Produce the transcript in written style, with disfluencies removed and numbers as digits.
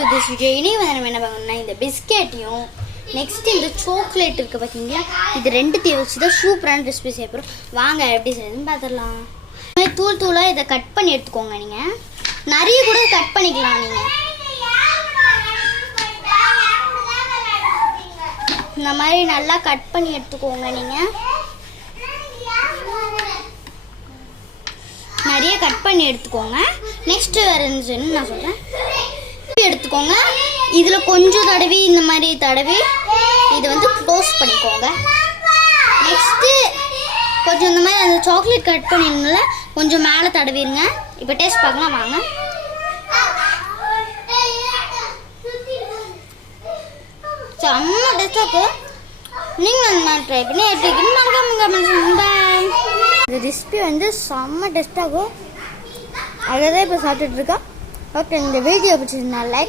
To this video. இனி வந்து நம்ம என்ன பண்ணணும்னா இந்த பிஸ்கெட்டையும் நெக்ஸ்ட்டு இந்த சாக்லேட் இருக்குது பார்த்தீங்களா, இது ரெண்டுத்தையும் வச்சு தான் சூப்பரான ரெசிபி செய்ய போகிறோம். வாங்க எப்படி செய்யுதுன்னு பார்த்துடலாம். தூள் தூளாக இதை கட் பண்ணி எடுத்துக்கோங்க. நீங்கள் நிறைய கூட கட் பண்ணிக்கலாம். நீங்கள் இந்த மாதிரி நல்லா கட் பண்ணி எடுத்துக்கோங்க. நீங்கள் நிறைய கட் பண்ணி எடுத்துக்கோங்க. நெக்ஸ்ட்டு வேறு இருந்துச்சுன்னு நான் சொல்கிறேன். எடுத்துக்கோங்க. இதில் கொஞ்சம் தடவி இந்த மாதிரி தடவி இதை வந்து க்ளோஸ் பண்ணிக்கோங்க. நெக்ஸ்ட்டு கொஞ்சம் இந்த மாதிரி அந்த சாக்லேட் கட் பண்ணிருந்தல கொஞ்சம் மேலே தடவிடுங்க. இப்போ டேஸ்ட் பார்க்கலாம் வாங்க. செம்ம டேஸ்ட்டாக இருக்கும். நீங்கள் நான் ட்ரை பண்ணி எடுத்துக்கிட்டு இந்த ரெசிபி வந்து செம்ம டேஸ்ட்டாகும். அதை தான் இப்போ சாப்பிட்டுட்ருக்கேன். ஓகே, இந்த வீடியோ பிடிச்சிருந்தா லைக்